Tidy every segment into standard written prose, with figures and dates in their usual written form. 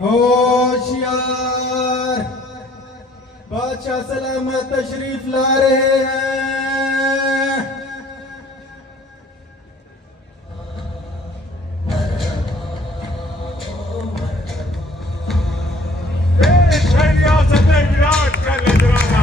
होशियार, बादशाह सलामत तशरीफ ला रहे हैं। विराट का नजराना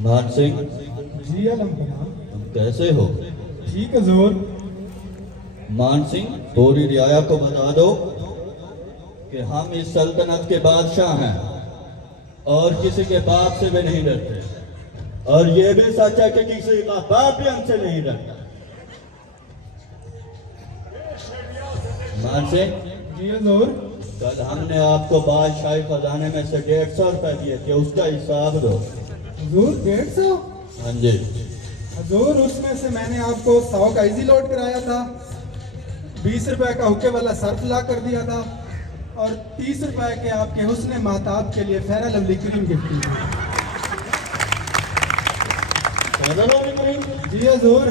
मान सिंह, जी अलहम्दुलिल्लाह। तुम कैसे हो? ठीक है जोर। मान सिंह, पूरी रियाया को बता दो कि हम इस सल्तनत के बादशाह हैं और किसी के बाप से भी नहीं डरते, और ये भी सच है कि किसी का बाप भी हमसे नहीं डरता। मान सिंह, जी जोर। कल हमने आपको बादशाही खजाने में से 150 रुपए दिए थे, उसका हिसाब दो। हजूर 150? हाँ जी। हजूर उसमें से मैंने आपको 100 का इजी लोड कराया था, 20 रुपए का हुक्के वाला सर्फ ला कर दिया था, और 30 रुपए के आपके हुस्न महताब के लिए फेरा लवली क्रीम गिफ्ट की थी। जी हजूर।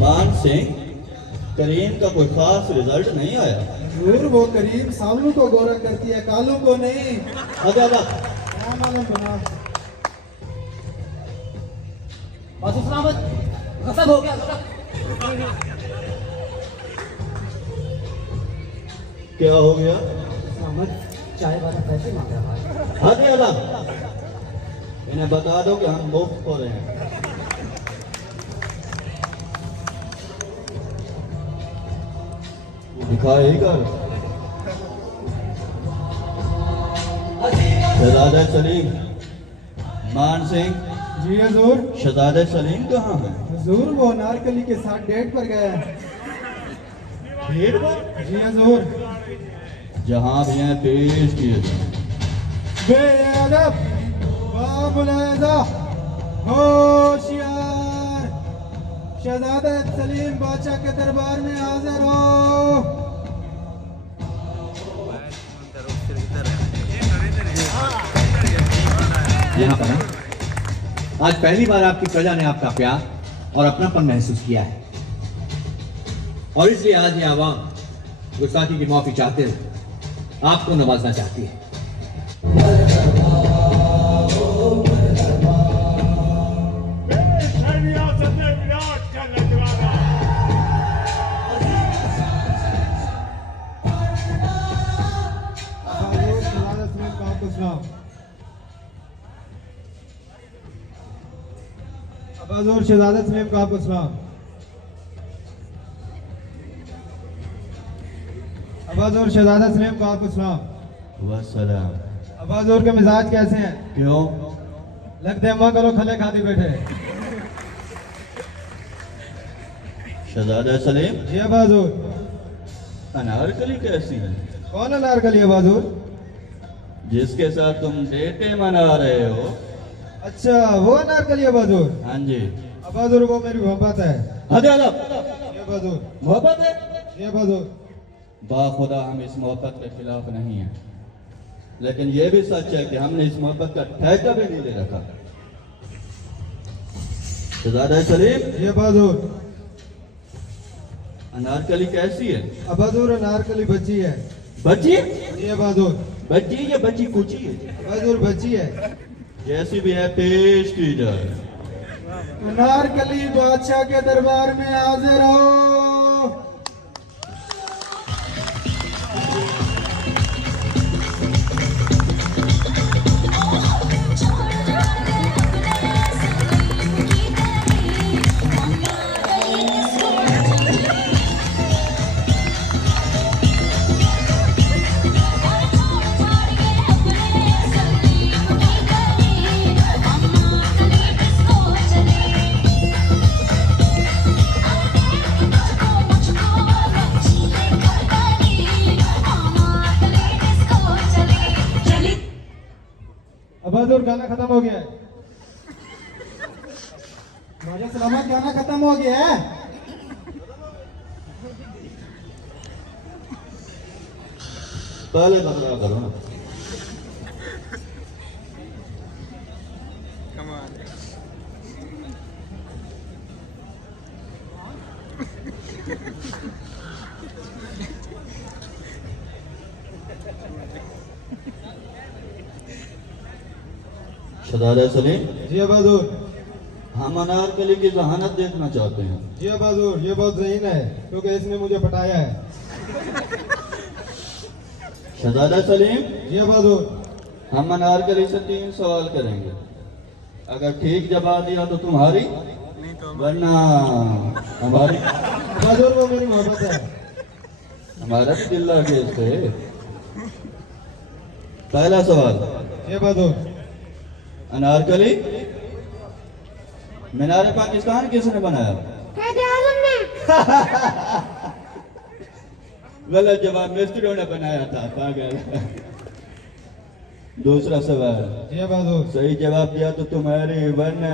मान सिंह, करीम का कोई खास रिजल्ट नहीं आया। हजूर वो करीम सावलों को गोरा करती है, कालों को नहीं। अगर क्या मालूम बना। बासु सलामत, गजब हो गया गजब। क्या हो गया? सलामत, चाय वाला पैसे मांग रहा है। हद है अल्लाह। इन्हें बता दो कि हम मुफ्त हो रहे हैं। दिखाए ही कर। शहजादा सलीम। मान सिंह, जी हजूर। शहजादा सलीम कहाँ है? हजूर वो अनारकली के साथ डेट पर गया है। डेट पर? जी हजूर। जहाँ भी हैं पेश किए जाएं। बेअदब, बामुलादा, होशियार, शहजादा सलीम बादशाह के दरबार में हाजिर हो। यहाँ पर आज पहली बार आपकी प्रजा ने आपका प्यार और अपनापन महसूस किया है, और इसलिए आज ये आवाम गुस्ताखी की माफी चाहते हुए आपको नवाजना चाहती है। विराट का नजराना हजूर शहजादा सलीम का आपको सलाम। हजूर शहजादा सलीम का आपको सलाम। वस्सलाम। हजूर के मिजाज कैसे हैं? क्यों? लगते अम्मा करो खले खाती बैठे। शहजादा सलीम, जी हजूर। अनारकली कैसी है? कौन अनारकली है हजूर? जिसके साथ तुम डेटे मना रहे हो। अच्छा वो अनारकली है हजूर। हाँ जी। अब हजूर वो मेरी मोहब्बत है। हद अदब। जी हजूर। मोहब्बत है? जी हजूर। बाखुदा हम इस मोहब्बत के खिलाफ नहीं हैं, लेकिन यह भी सच है कि हमने इस मोहब्बत का ठेका भी नहीं ले रखा। शहजादा सलीम, जी हजूर। अनारकली कैसी है? अब हजूर अनारकली बच्ची है। बच्ची? जी हजूर। बच्ची या बच्ची कुची है? हजूर बच्ची है। जैसी भी है पेश की जाए। अनारकली बादशाह के दरबार में हाजिर हो। बहादुर गाना खत्म हो गया है। राजा सलामत गाना खत्म हो गया है। पहले बदला करो ना। शहजादा सलीम, जी बहादुर। हम अनारकली की जहानत देखना चाहते हैं। जी बहादुर, ये बहुत ज़हीन है क्योंकि इसने मुझे पटाया है। शहजादा सलीम, जी बहादुर। हम अनारकली से 3 सवाल करेंगे। अगर ठीक जवाब दिया तो तुम्हारी, वरना हमारी। बहादुर वो मेरी मोहब्बत है। हमारा भी दिल लगे इस पे। पहला सवाल, जी बहादुर। अनारकली मीनार पाकिस्तान किसने बनाया? गलत जवाब, मिस्त्रियों ने बनाया था, पागल। दूसरा सवाल, जी बहादुर। सही जवाब दिया तो तुम्हारी, वरना।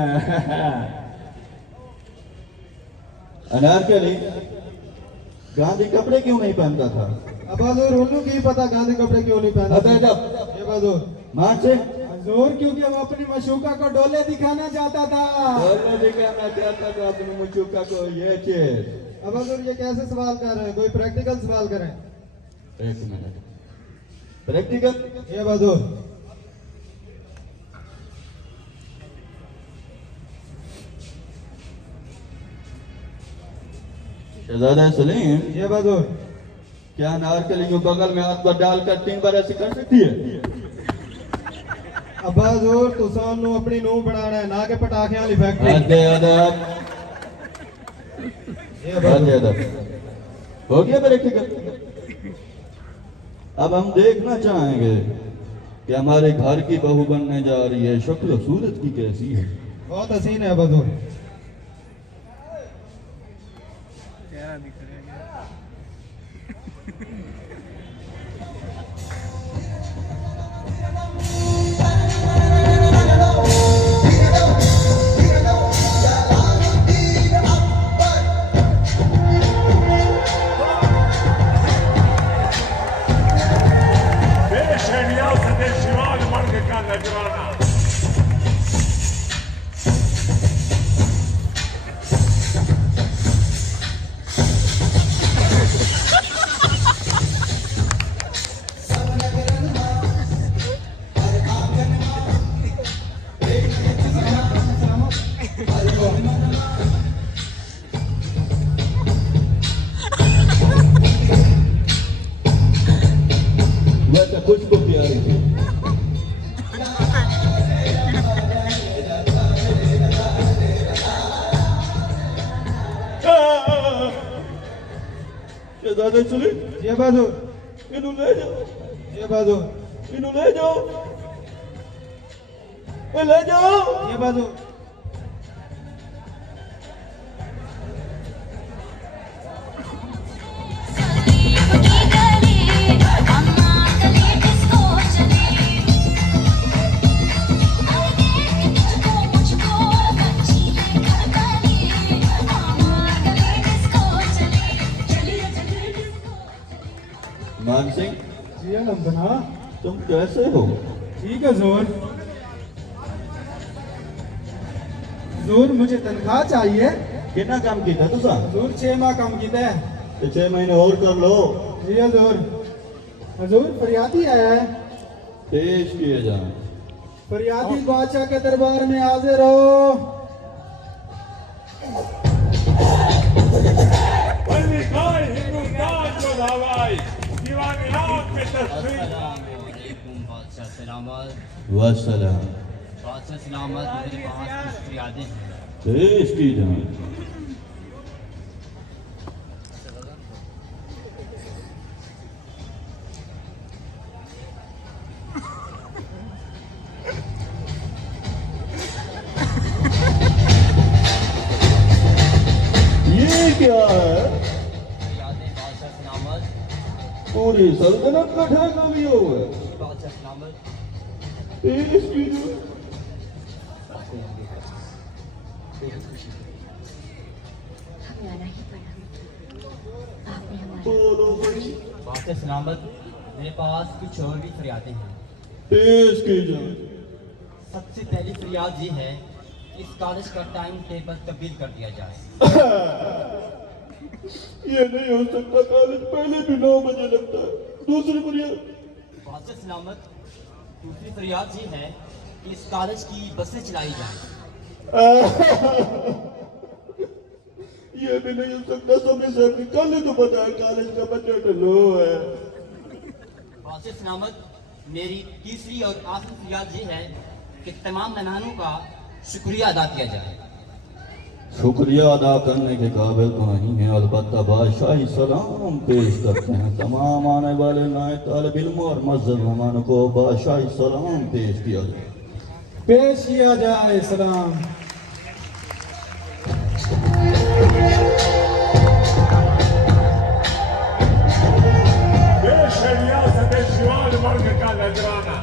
अनारकली गांधी कपड़े क्यों नहीं पहनता था? अब बहादुर उन्होंने की पता गांधी कपड़े क्यों नहीं पहना। अबे जब जी बहादुर। मान से जोर क्योंकि वो अपनी मशूका को डोले दिखाना चाहता था। अपनी मुचुका को ये चीज। अब बहादुर ये कैसे सवाल कर रहे हैं, कोई प्रैक्टिकल सवाल करें। एक मिनट, प्रैक्टिकल। जी बहादुर। शहजादा सलीम, जी बहादुर। क्या अनारकली को बगल में हाथ पर डालकर 3 बार ऐसे कर सकती है? अब बहादुर तो सानू अपनी नूह बनाना है, ना के पटाखे वाली फैक्ट्री। अदब जी बहादुर। अदब हो गया प्रैक्टिकल। अब हम देखना चाहेंगे कि हमारे घर की बहू बनने जा रही है, शक्ल सूरत की कैसी है? बहुत हसीन है बहादुर। पेश है रियासत शिमाल मर्ग का नजराना। वैसे कुछ को प्यारी थी। शहजादा सलीम, जी बहादुर। इन्हों ले जाओ, जी बहादुर। इन्हों ले जाओ, ओए ले जाओ। जी बहादुर। मान सिंह, जी अलहमदुलिल्लाह। तुम कैसे हो? ठीक है जोर। जोर मुझे तनख्वाह चाहिए। कितना काम किया तुसा? जोर 6 माह कम किया है। तो 6 महीने और कर लो। जी हजूर। हजूर फरियादी आया है। पेश किए जाए। फरियादी बादशाह के दरबार में हाजिर हो। वजीफाए हिंदुस्तान को हवाई दीवानी आँख में तस्वीर। बादशाह सलामत। वसलाम। बादशाह सलामत, मेरे पास कुछ फरियादें हैं। पेश की जाए। ये क्या है? फरियादें बादशाह सलामत। पूरी सल्तनत का ठेका लिया हुआ है। बादशाह सलामत। पेश कीजिए। हमें आना ही पड़ा। आपने हमारा बोलो भाई, बात सलामत, मेरे पास कुछ और भी फरियादें हैं। पेश कीजिए। सबसे पहली फरियाद ये है कि इस कॉलेज का टाइम टेबल तब्दील कर दिया जाए। ये नहीं हो सकता, कॉलेज पहले भी 9 बजे लगता है। दूसरी फरियाद। बात सलामत, दूसरी फरियाद ये है कि इस कॉलेज की बसें चलाई जाएं। ये भी नहीं हो सकता, समय से निकाल तो पता है कॉलेज का बजट लो है। बात सलामत, मेरी तीसरी और आखिरी फरियाद ये है कि तमाम मेहमानों का शुक्रिया अदा किया जाए। शुक्रिया अदा करने के काबिल तो नहीं है, अलबत्ता बादशाही सलाम पेश करते हैं। तमाम आने वाले नए तालिब इल्म और मज़हब मेहमानों को बादशाही सलाम पेश किया जाए। पेश किया जाए सलाम। पेश है रियासत शिवाल वर्ग का नजराना।